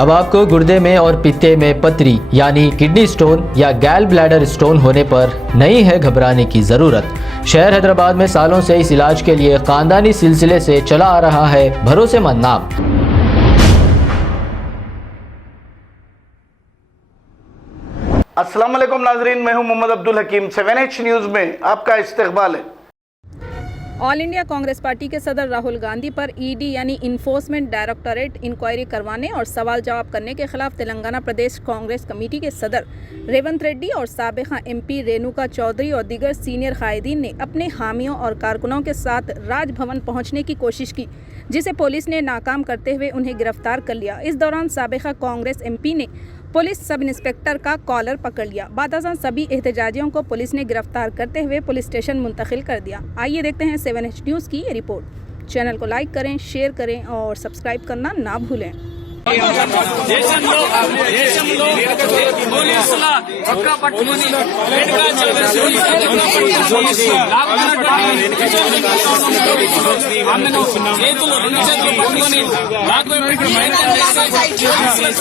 अब आपको गुर्दे में और पित्ते में पथरी यानी किडनी स्टोन या गैल ब्लैडर स्टोन होने पर नहीं है घबराने की ज़रूरत। शहर हैदराबाद में सालों से इस इलाज के लिए खानदानी सिलसिले से चला आ रहा है भरोसेमंद नाम। अस्सलाम वालेकुम नाजरीन, मैं हूं मोहम्मद अब्दुल हकीम। 7H न्यूज़ में आपका इस्तकबाल है। ऑल इंडिया कांग्रेस पार्टी के सदर राहुल गांधी पर ईडी यानी इन्फोर्समेंट डायरेक्टोरेट इंक्वायरी करवाने और सवाल जवाब करने के खिलाफ तेलंगाना प्रदेश कांग्रेस कमेटी के सदर रेवंत रेड्डी और साबिका एमपी रेणुका चौधरी और दीगर सीनियर कायदीन ने अपने हामियों और कारकुनों के साथ राजभवन पहुंचने की कोशिश की, जिसे पुलिस ने नाकाम करते हुए उन्हें गिरफ्तार कर लिया। इस दौरान साबिका कांग्रेस एमपी ने पुलिस सब इंस्पेक्टर का कॉलर पकड़ लिया। बादशाह सभी एहतजाजियों को पुलिस ने गिरफ्तार करते हुए पुलिस स्टेशन मुंतकिल कर दिया। आइए देखते हैं 7H न्यूज़ की ये रिपोर्ट। चैनल को लाइक करें, शेयर करें और सब्सक्राइब करना ना भूलें। దేశంలో పోలీసుల చొక్కా పట్టుకుని రేణుకా చౌదరి ఆమెను చేతులు రెండు చేతులు పట్టుకుని బయోమెట్రిక్ మెయింటైన్ అరెస్ట్ చేసి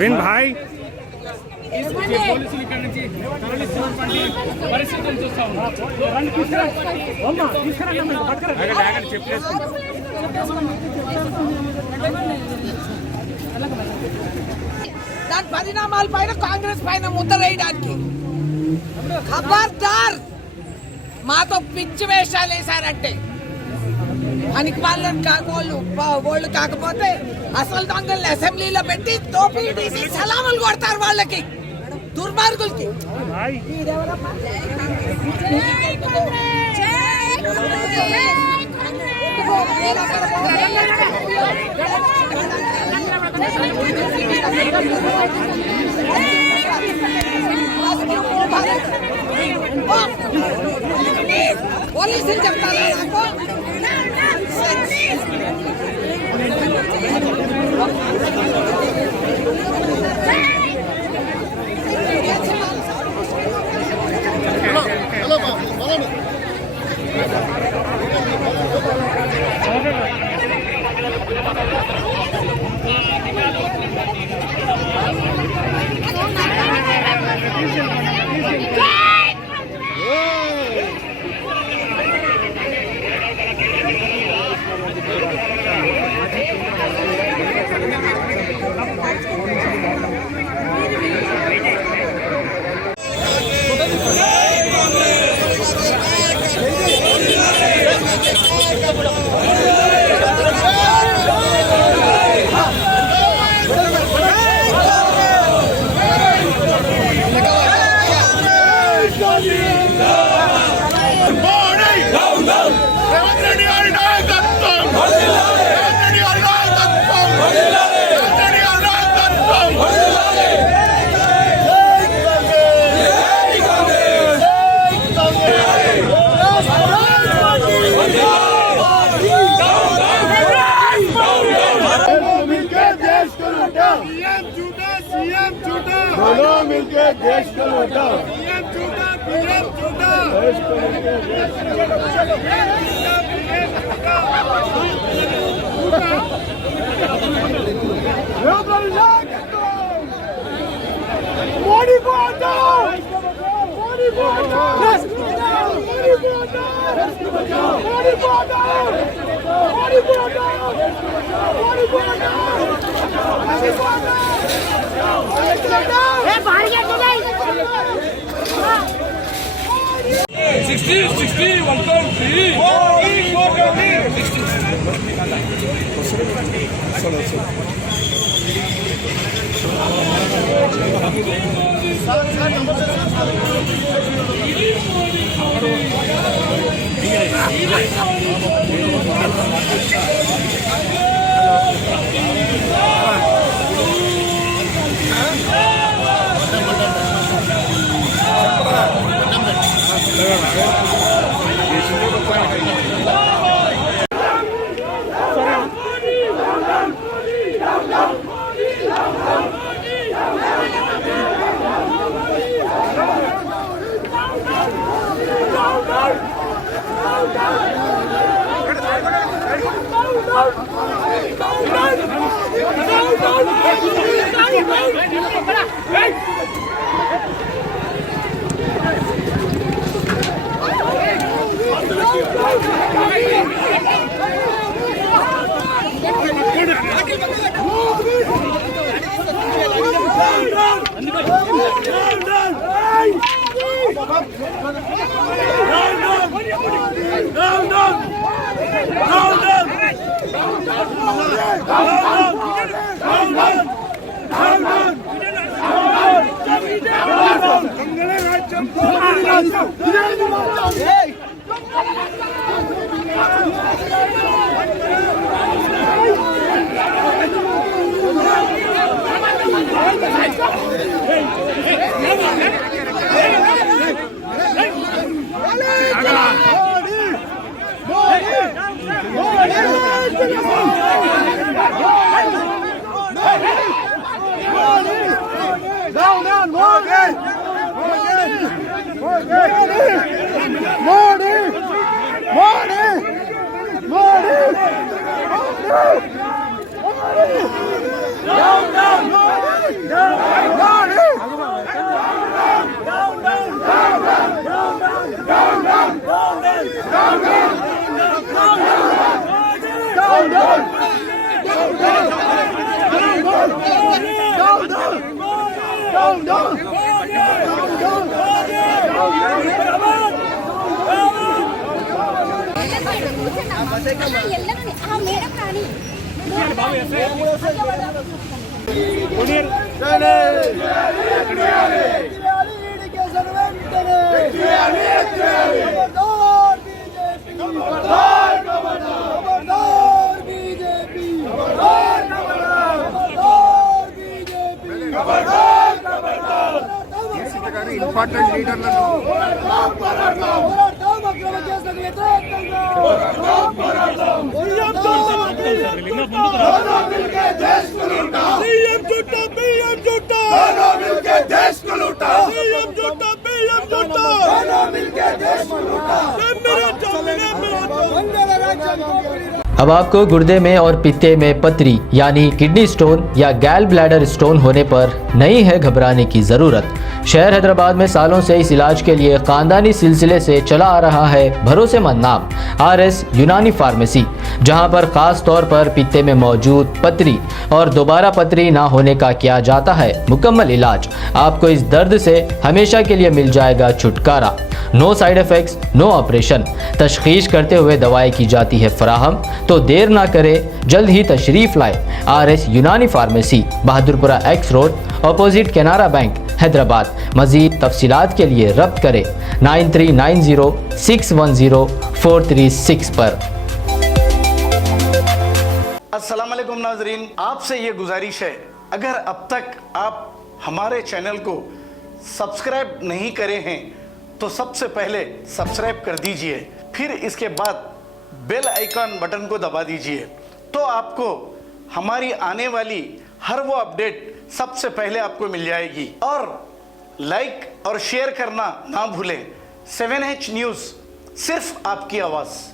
విన్ భాయ్ పోలీసులు ఇక్కడ నుంచి తరలిస్తున్నటువంటి పరిస్థితులు చూస్తా ఉన్నాం. దాని పరిణామాల పైన కాంగ్రెస్ పైన ముద్ర వేయడానికి ఖబర్దార్. మాతో పిచ్చి వేషాలు వేశారంటే పనికి వాళ్ళని వాళ్ళు కాకపోతే అసలు దొంగల్ని అసెంబ్లీలో పెట్టి తోపీడీసి సలాములు కొడతారు వాళ్ళకి, దుర్మార్గులకి. పోలీసులు చెప్తారా నాకు? दोनों मिलके देश को लूटा। देश को मिलके देश मोदी को हटाओ, मोदी को हटाओ, मोदी को हटाओ, मोदी को हटाओ, मोदी को हटाओ, मोदी को हटाओ, मोदी को हटाओ। ए बाहर जा तो नहीं। 60 120 ఇంపార్టెంట్ లీడర్లను अब आपको गुर्दे में और पित्ते में पथरी यानी किडनी स्टोन या गैल ब्लैडर स्टोन होने पर नहीं है घबराने की ज़रूरत। शहर हैदराबाद में सालों से इस इलाज के लिए खानदानी सिलसिले से चला आ रहा है भरोसेमंद नाम RS यूनानी फार्मेसी, जहां पर खास तौर पर पित्ते में मौजूद पथरी और दोबारा पथरी ना होने का किया जाता है मुकम्मल इलाज। आपको इस दर्द से हमेशा के लिए मिल जाएगा छुटकारा। No side effects, no operation, तशखीस करते हुए दवाएं की जाती है फराहम। तो देर ना करें, जल्द ही तशरीफ लाए RS यूनानी pharmacy, Bahadurpura X road, opposite Canara bank, Hyderabad. मज़ीद तफसीलात के लिए रब्त करें 9390610436 पर। अस्सलाम वालेकुम नाजरीन, आपसे ये गुजारिश है, अगर अब तक आप हमारे चैनल को सब्सक्राइब नहीं करे हैं तो सबसे पहले सब्सक्राइब कर दीजिए, फिर इसके बाद बेल आइकन बटन को दबा दीजिए, तो आपको हमारी आने वाली हर वो अपडेट सबसे पहले आपको मिल जाएगी। और लाइक और शेयर करना ना भूलें। 7H न्यूज़, सिर्फ आपकी आवाज़।